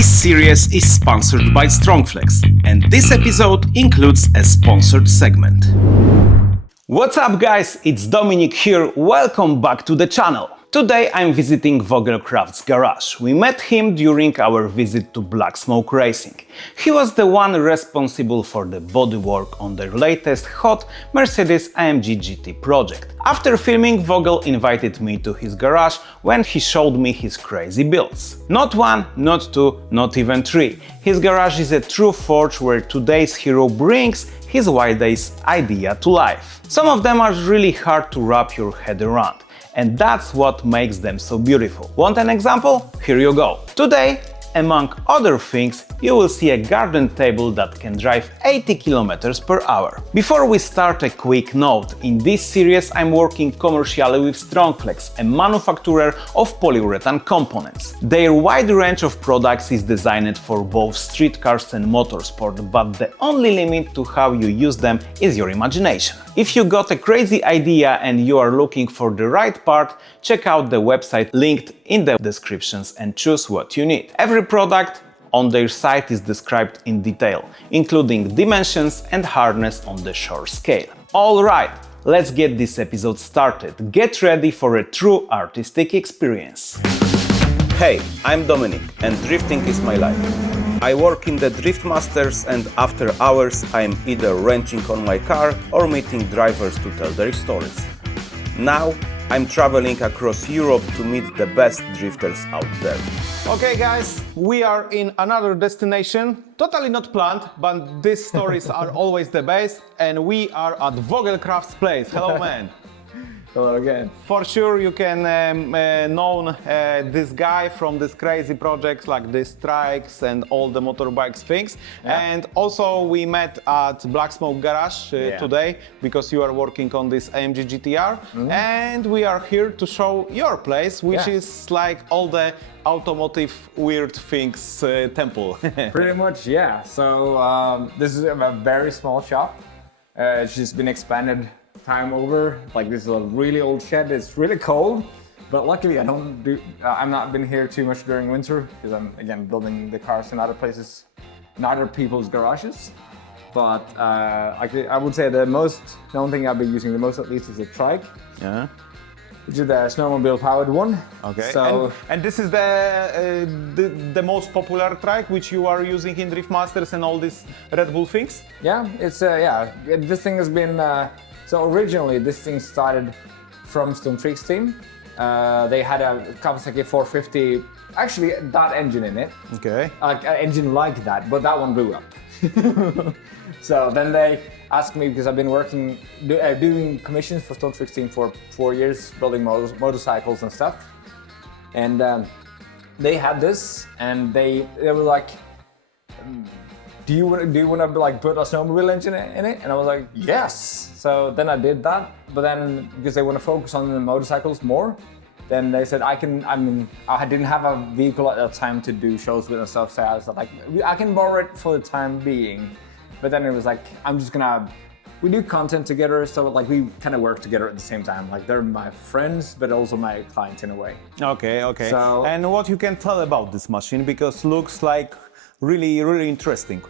This series is sponsored by Strongflex, and this episode includes a sponsored segment. What's up guys, it's Dominik here, welcome back to the channel. Today I'm visiting WogelKrafts garage. We met him during our visit to Black Smoke Racing. He was the one responsible for the bodywork on their latest hot Mercedes AMG GT project. After filming, Wogel invited me to his garage when he showed me his crazy builds. Not one, not two, not even three. His garage is a true forge where today's hero brings his wild days idea to life. Some of them are really hard to wrap your head around. And that's what makes them so beautiful. Want an example? Here you go. Today, among other things, you will see a garden table that can drive 80 km per hour. Before we start, a quick note. In this series I'm working commercially with Strongflex, a manufacturer of polyurethane components. Their wide range of products is designed for both street cars and motorsport, but the only limit to how you use them is your imagination. If you got a crazy idea and you are looking for the right part, check out the website linked in the descriptions and choose what you need. Every product on their site is described in detail, including dimensions and hardness on the short scale. Alright, let's get this episode started. Get ready for a true artistic experience. Hey, I'm Dominik and drifting is my life. I work in the Drift Masters and after hours I'm either wrenching on my car or meeting drivers to tell their stories. Now I'm traveling across Europe to meet the best drifters out there. Okay guys, we are in another destination, totally not planned, but these stories are always the best, and we are at WogelKrafts place. Hello man. Hello again. For sure you can know this guy from these crazy projects like these trikes and all the motorbikes things. Yeah. And also we met at Black Smoke Garage today because you are working on this AMG GTR. And we are here to show your place, which is like all the automotive weird things temple. Pretty much, yeah. So this is a very small shop. It's just been expanded time over. Like this is a really old shed. It's really cold, but luckily I'm not been here too much during winter because I'm again building the cars in other places, in other people's garages. But I would say the most known thing I've been using the most at least is a trike. Yeah. Which is the snowmobile-powered one. Okay. So and this is the most popular trike which you are using in Drift Masters and all these Red Bull things. Yeah, it's this thing has been. So originally this thing started from Strongflex team. They had a Kawasaki 450, actually that engine in it. Okay. Like an engine like that, but that one blew up. So then they asked me, because I've been working, doing commissions for Strongflex team for 4 years, building motorcycles and stuff. And they had this, and they were like, do you want to like put a snowmobile engine in it? And I was like, yes. So then I did that, but then because they want to focus on the motorcycles more, then they said I didn't have a vehicle at that time to do shows with and stuff, so I was like, I can borrow it for the time being. But then it was like, we do content together, so like we kind of work together at the same time. Like they're my friends, but also my clients in a way. Okay. So, and what you can tell about this machine, because looks like really interesting.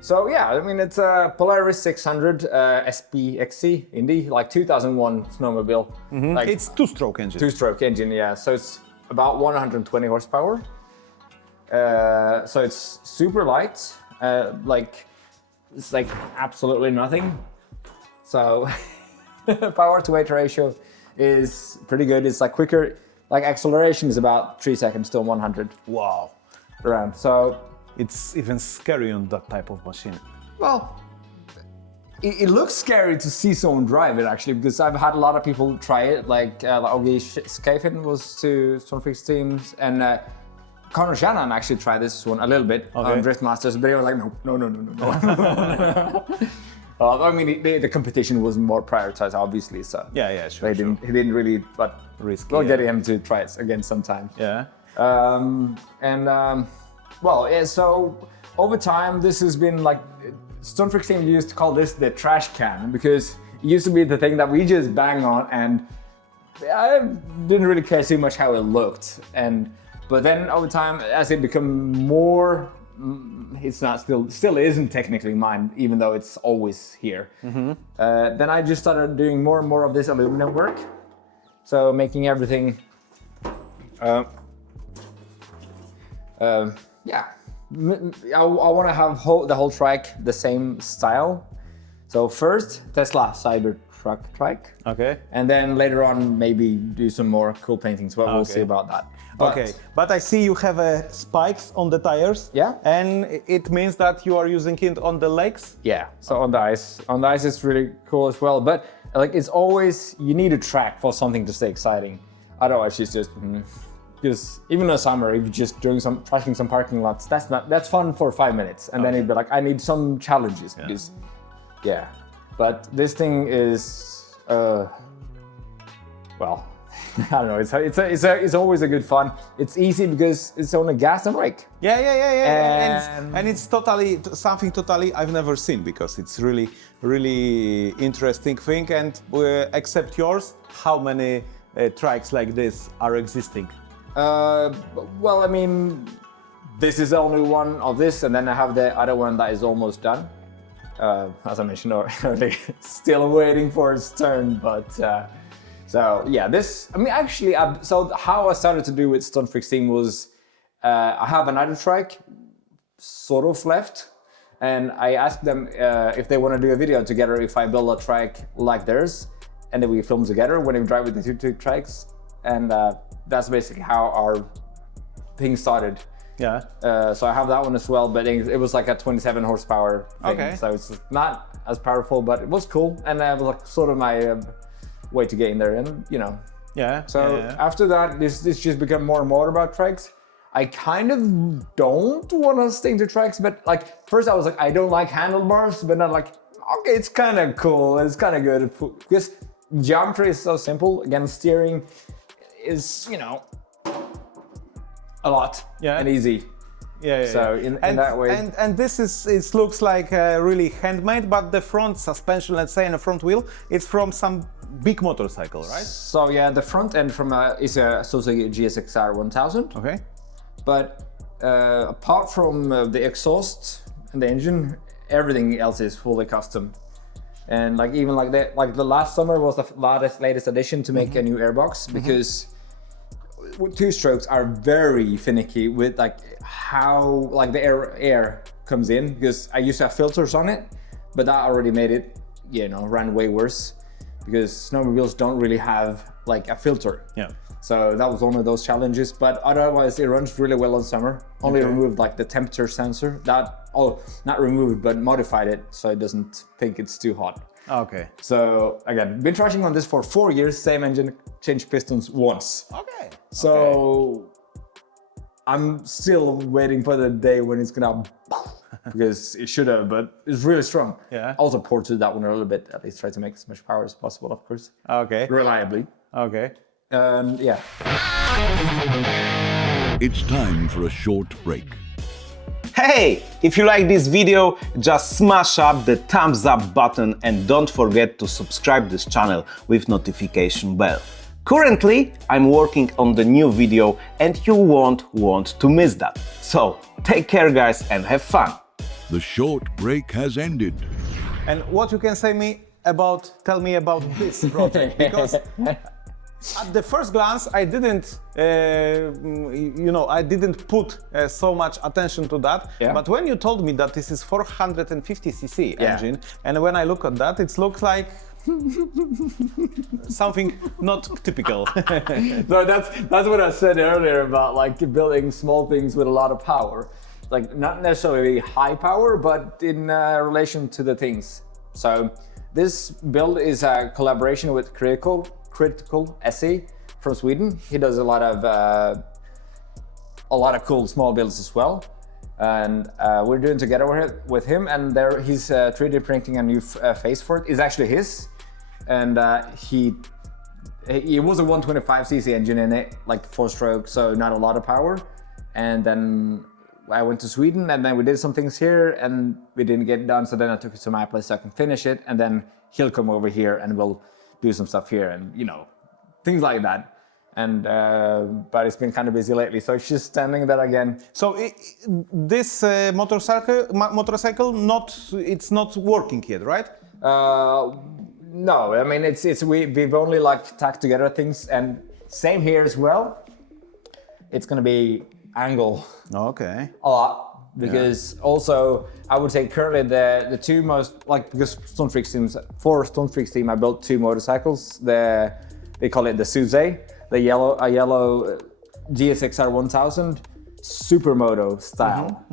So yeah, I mean it's a Polaris 600 SPXC Indy, like 2001 snowmobile. Like it's two-stroke engine. Two-stroke engine, yeah. So it's about 120 horsepower. So it's super light. It's like absolutely nothing. So power to weight ratio is pretty good. It's like quicker. Like acceleration is about 3 seconds to 100. Wow. Around. So. It's even scary on that type of machine. Well, it looks scary to see someone drive it actually, because I've had a lot of people try it. Like Ogi Skafin was to Strongflex teams, and Connor Shannon actually tried this one a little bit on Drift Masters, but he was like, no. I mean, the competition was more prioritized, obviously. So sure. He didn't really, but risky. We'll get him to try it again sometime. Yeah. Well, yeah, so over time, this has been like, Strongflex team used to call this the trash can, because it used to be the thing that we just bang on, and I didn't really care too much how it looked. But then over time, as it become more, it's not still isn't technically mine, even though it's always here. Then I just started doing more and more of this aluminum work. So making everything, yeah. I want to have the whole trike the same style. So first Tesla Cybertruck trike. Okay. And then later on maybe do some more cool paintings, but we'll see about that. But I see you have spikes on the tires. Yeah. And it means that you are using it on the legs. Yeah. So on the ice it's really cool as well. But like it's always, you need a track for something to stay exciting. Otherwise it's just because even in the summer, if you're just doing trashing some parking lots, that's fun for 5 minutes, and then it'd be like, I need some challenges because, yeah. But this thing is, well, I don't know. It's always a good fun. It's easy because it's on a gas and brake. Yeah. And it's totally something I've never seen, because it's really interesting thing. And except yours, how many trikes like this are existing? Well, I mean, this is the only one of this, and then I have the other one that is almost done. As I mentioned earlier, still waiting for its turn, but so yeah, this, I mean, actually, so how I started to do with Stone Freaks team was, I have another trike sort of left, and I asked them if they want to do a video together if I build a trike like theirs, and then we film together when we drive with the two trikes, and that's basically how our thing started. Yeah. So I have that one as well, but it was like a 27 horsepower thing. Okay. So it's not as powerful, but it was cool, and it was like sort of my way to get in there, and you know. Yeah. So after that, this just became more and more about trikes. I kind of don't want to stick to trikes, but like first I was like, I don't like handlebars, but not like, okay, it's kind of cool, it's kind of good because geometry is so simple. Again, steering is, you know, a lot and easy. So in that way. And this is, it looks like really handmade, but the front suspension, let's say, and the front wheel, it's from some big motorcycle, right? So yeah, the front end is a Suzuki GSX-R 1000. Okay. But apart from the exhaust and the engine, everything else is fully custom. And like even like the last summer was the latest addition to make a new airbox, because two-strokes are very finicky with like how like the air comes in, because I used to have filters on it, but that already made it, you know, run way worse, because snowmobiles don't really have like a filter. Yeah. So that was one of those challenges, but otherwise it runs really well in summer. Only removed like the temperature sensor, not removed, but modified it so it doesn't think it's too hot. Okay. So again, been trashing on this for 4 years, same engine, changed pistons once. Okay. So I'm still waiting for the day when it's gonna, because it should have, but it's really strong. Yeah. Also ported that one a little bit, at least try to make as much power as possible, of course. Okay. Reliably. Okay. Yeah. It's time for a short break. Hey! If you like this video, just smash up the thumbs up button and don't forget to subscribe this channel with notification bell. Currently, I'm working on the new video and you won't want to miss that. So, take care guys and have fun! The short break has ended. And what you can tell me about this project? Because at the first glance, I didn't, I didn't put so much attention to that. Yeah. But when you told me that this is 450cc engine, and when I look at that, it looks like something not typical. No, that's what I said earlier about like building small things with a lot of power. Like not necessarily high power, but in relation to the things. So this build is a collaboration with Critical SE from Sweden. He does a lot of cool small builds as well, and we're doing together with him. And he's 3D printing a new face for it. It's actually his, and it was a 125cc engine in it, like 4-stroke, so not a lot of power. And then I went to Sweden, and then we did some things here, and we didn't get it done. So then I took it to my place so I can finish it, and then he'll come over here and we'll do some stuff here, and you know, things like that. and but it's been kind of busy lately, so she's standing there again. So this motorcycle, it's not working yet, right? No, I mean we've only like tacked together things, and same here as well. It's gonna be angle. Okay. A lot. Because also, I would say currently the two most, like, because for Stone Freaks team, I built two motorcycles. They call it the Suze, a yellow GSXR 1000 Supermoto style,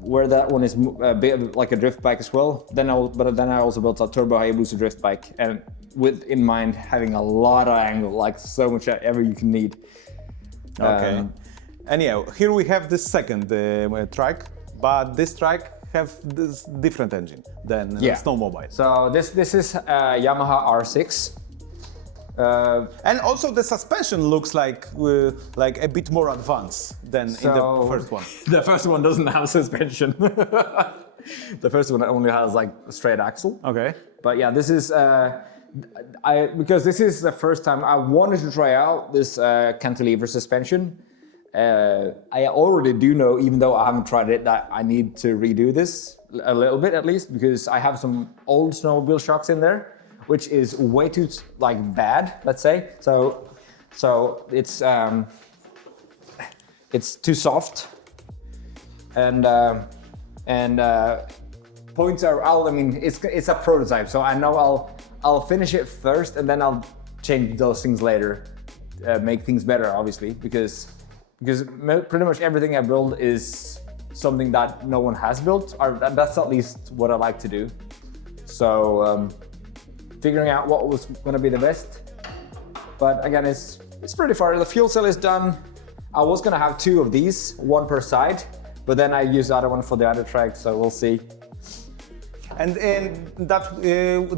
where that one is a bit like a drift bike as well. Then I also built a Turbo Hayabusa drift bike, and with in mind having a lot of angle, like so much ever you can need. Okay. Anyhow, here we have the second trike, but this trike have this different engine than snowmobile. So this is Yamaha R6. And also the suspension looks like a bit more advanced than in the first one. The first one doesn't have suspension. The first one only has like a straight axle. Okay. But yeah, this is because this is the first time I wanted to try out this cantilever suspension. I already do know, even though I haven't tried it, that I need to redo this a little bit at least, because I have some old snowmobile shocks in there, which is way too like bad, let's say. So it's too soft, and points are out. I mean, it's a prototype, so I know I'll finish it first, and then I'll change those things later, make things better, obviously, because pretty much everything I build is something that no one has built, or that's at least what I like to do. So figuring out what was going to be the best. But again, it's pretty far. The fuel cell is done. I was going to have two of these, one per side, but then I used the other one for the other track, so we'll see. And that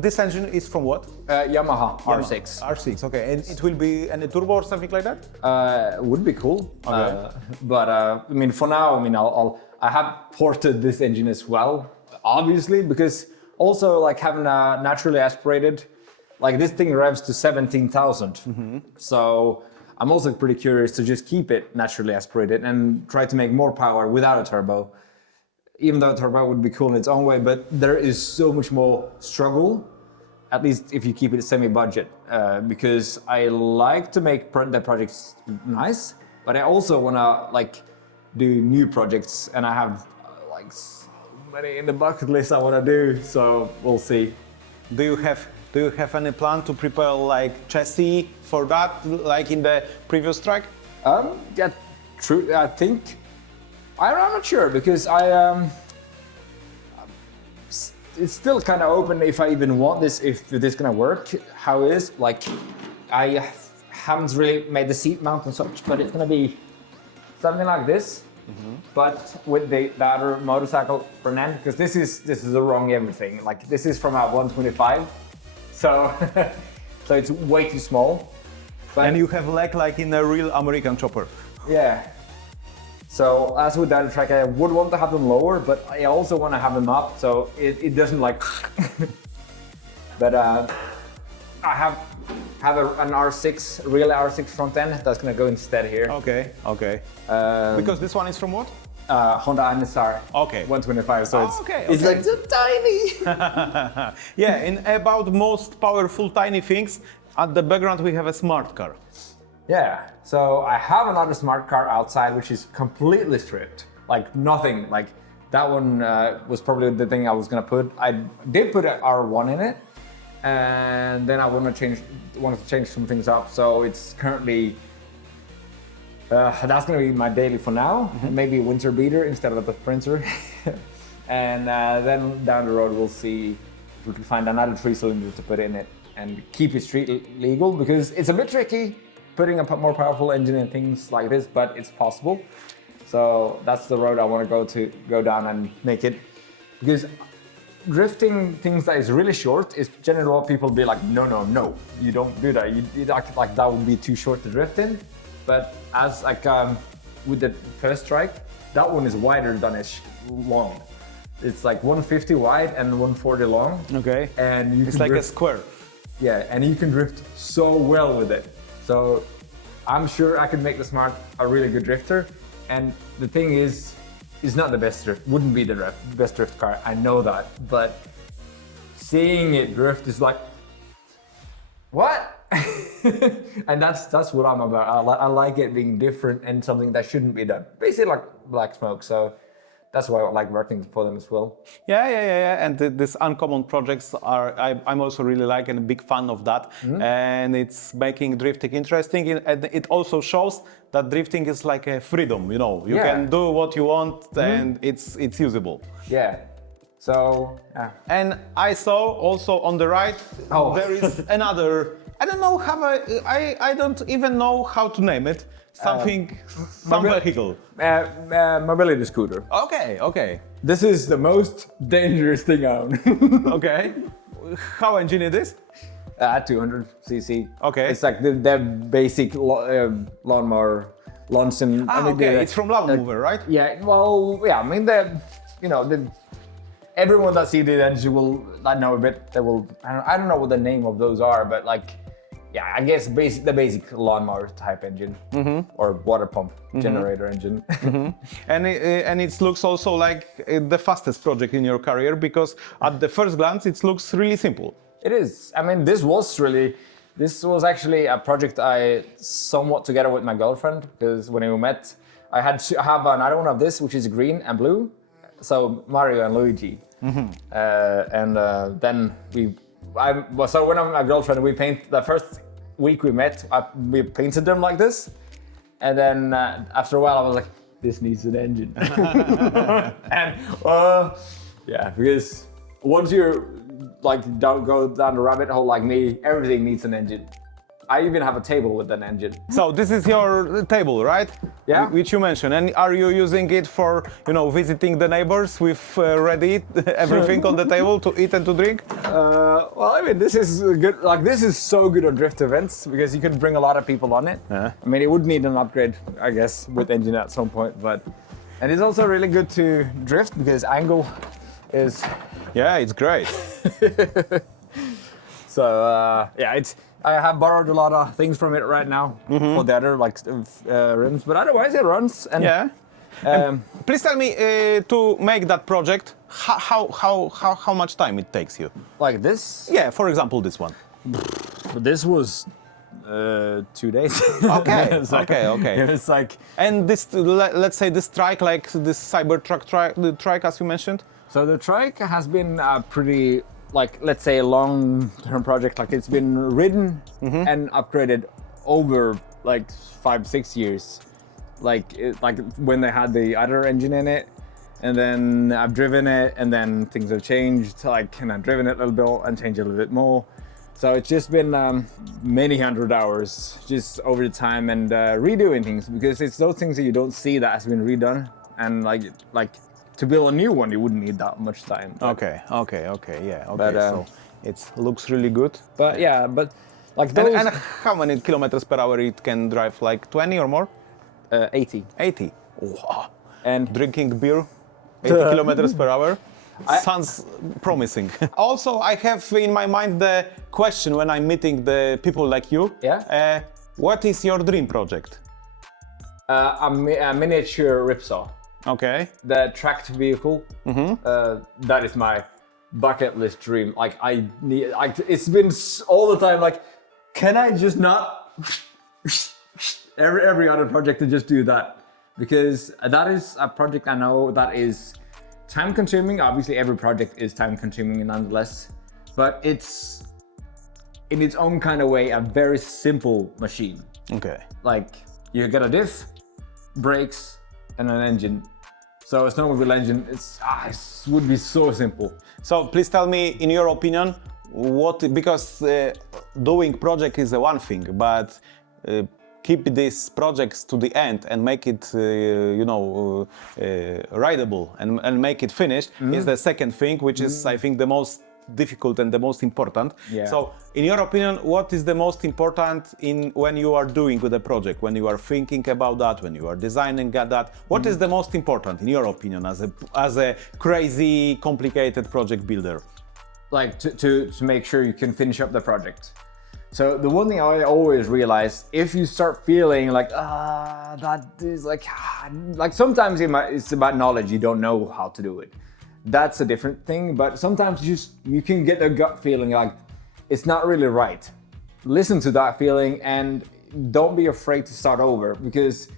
this engine is from what? Yamaha R6. R6, okay. And it will be any turbo or something like that? Would be cool. Okay. But I mean, for now, I mean, I have ported this engine as well, obviously, because also like having a naturally aspirated, like this thing revs to 17,000. So I'm also pretty curious to just keep it naturally aspirated and try to make more power without a turbo. Even though a turbo would be cool in its own way, but there is so much more struggle, at least if you keep it semi-budget, because I like to make the projects nice, but I also want to like do new projects, and I have like so many in the bucket list I want to do, so we'll see. Do you have any plan to prepare like chassis for that, like in the previous track? Yeah, true. I think I'm not sure, because it's still kind of open if I even want this, if this is gonna work, how it is. Like, I haven't really made the seat mount and such, but it's gonna be something like this, but with the other motorcycle front end, because this is the wrong everything. Like, this is from a 125, so so it's way too small. But And you have leg like in a real American chopper. yeah. So as with that track, I would want to have them lower, but I also want to have them up, so it doesn't like. But I have an R6, real R6 front end that's gonna go instead here. Okay. Because this one is from what? Honda NSR. Okay. 125. So it's like so tiny. Yeah, in about most powerful tiny things, at the background we have a smart car. Yeah, so I have another smart car outside, which is completely stripped, like nothing. Like that one was probably the thing I was gonna put. I did put an R1 in it, and then I wanted to change some things up. So it's currently that's gonna be my daily for now. Maybe a winter beater instead of the Sprinter, and then down the road we'll see if we can find another 3-cylinder to put in it and keep it street legal, because it's a bit tricky putting a more powerful engine in things like this, but it's possible. So that's the road I want to go down and make it, because drifting things that is really short is generally what people be like, no, you don't do that. You act like that would be too short to drift in. But as like with the first trike, that one is wider than it's long. It's like 150 wide and 140 long. Okay. And it's like a square. Yeah, and you can drift so well with it. So I'm sure I could make the Smart a really good drifter. And the thing is, it's not the best drift, wouldn't be the best drift car, I know that. But seeing it drift is like, what? And that's what I'm about. I like it being different and something that shouldn't be done. Basically like Black Smoke, so that's why I like working for them as well. Yeah. And these uncommon projects I'm also really like and a big fan of that. And it's making drifting interesting. And it also shows that drifting is like a freedom, you know. You can do what you want and it's usable. Yeah. So, yeah. And I saw also on the right, there is another, I don't know how I don't even know how to name it. Some vehicle. Mobility scooter. Okay. This is the most dangerous thing I own. Okay. How engine it is? 200 cc. Okay. It's like the basic lawnmower launch and. It's from Lawnmower, right? Yeah. Well, yeah. I mean, everyone that see the engine will know a bit. They will. I don't know what the name of those are, but like. Yeah, I guess the basic lawnmower type engine or water pump generator engine. And it looks also like the fastest project in your career because at the first glance it looks really simple. It is. I mean, this was actually a project I somewhat together with my girlfriend because when we met, I had to have another one of this which is green and blue, so Mario and Luigi, then so when I'm my girlfriend, we paint the first week we met, we painted them like this, and then after a while I was like, this needs an engine. And yeah, because once you're like don't go down the rabbit hole like me, everything needs an engine. I even have a table with an engine. So this is your table, right? Yeah. Which you mentioned. And are you using it for, visiting the neighbors with ready everything on the table to eat and to drink? Well, I mean, this is good. Like, this is so good on drift events because you can bring a lot of people on it. I mean, it would need an upgrade, I guess, with engine at some point. And it's also really good to drift because angle is. Yeah, it's great. So yeah, I have borrowed a lot of things from it right now for the other rims, but otherwise it runs. And, please tell me to make that project, how much time it takes you? Like this? Yeah, for example, this one. This was 2 days. Okay, okay. It's like. And this, let's say this trike, like this Cybertruck the trike as you mentioned. So the trike has been pretty. Like, let's say a long-term project, like it's been ridden and upgraded over like 5-6 years. Like when they had the other engine in it, and then I've driven it, and then things have changed. Like, and I've driven it a little bit and changed it a little bit more. So it's just been many hundred hours just over the time and redoing things because it's those things that you don't see that has been redone and like. To build a new one, you wouldn't need that much time. Okay, yeah, okay. But, so it looks really good. But yeah, like those... And how many kilometers per hour it can drive? Like 20 or more? 80. 80. Wow. And drinking beer, 80 kilometers per hour. Sounds promising. Also, I have in my mind the question when I'm meeting the people like you. Yeah. What is your dream project? A miniature ripsaw. Okay. The tracked vehicle. That is my bucket list dream. Like it's been all the time. Like, can I just not every other project to just do that? Because that is a project I know that is time consuming. Obviously, every project is time consuming nonetheless, but it's in its own kind of way a very simple machine. Okay. Like you get a diff, brakes, and an engine. So a snowmobile engine, it would be so simple. So please tell me, in your opinion, because doing project is the one thing, but keep these projects to the end and make it, rideable and make it finished is the second thing, which is, I think, the most difficult and the most important. Yeah. So, in your opinion, what is the most important when you are doing with a project, when you are thinking about that, when you are designing that? What is the most important, in your opinion, as a crazy, complicated project builder? Like to make sure you can finish up the project. So the one thing I always realize, if you start feeling like, that is like sometimes it's about knowledge, you don't know how to do it. That's a different thing, but sometimes you can get a gut feeling like it's not really right. Listen to that feeling and don't be afraid to start over, because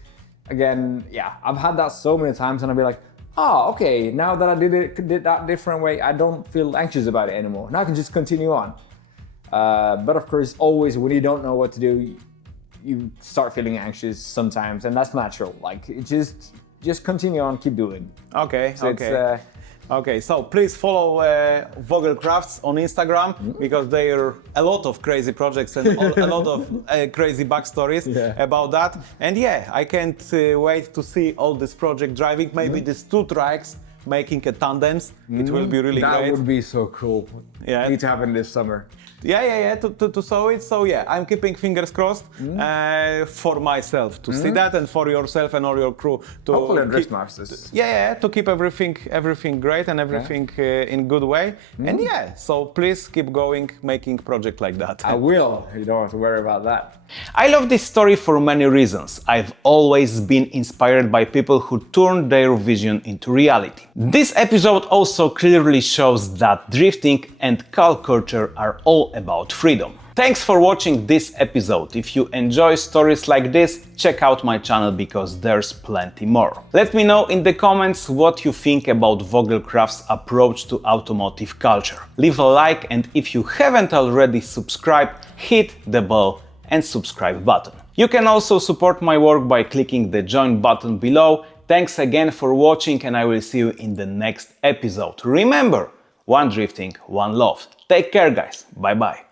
again, yeah, I've had that so many times and I'll be like, okay, now that I did that different way, I don't feel anxious about it anymore. Now I can just continue on. But of course, always when you don't know what to do, you start feeling anxious sometimes, and that's natural. Like, just continue on, keep doing. Okay, So okay. Okay, so please follow WogelKrafts on Instagram, because there are a lot of crazy projects and a lot of crazy backstories about that. And yeah, I can't wait to see all this project driving, maybe these 2 trikes making a tandems. It will be really great. That would be so cool. Yeah. Need to happen this summer. Yeah, to saw it. So yeah, I'm keeping fingers crossed for myself to see that, and for yourself and all your crew to Hopefully on keep, Driftmasters. yeah, to keep everything great and everything in good way. And yeah, so please keep going, making project like that. I will. You don't have to worry about that. I love this story for many reasons. I've always been inspired by people who turn their vision into reality. This episode also clearly shows that drifting and car culture are all about freedom. Thanks for watching this episode. If you enjoy stories like this, check out my channel because there's plenty more. Let me know in the comments what you think about WogelKrafts' approach to automotive culture. Leave a like, and if you haven't already subscribed, hit the bell and subscribe button. You can also support my work by clicking the join button below. Thanks again for watching, and I will see you in the next episode. Remember, one drifting, one love. Take care, guys. Bye bye.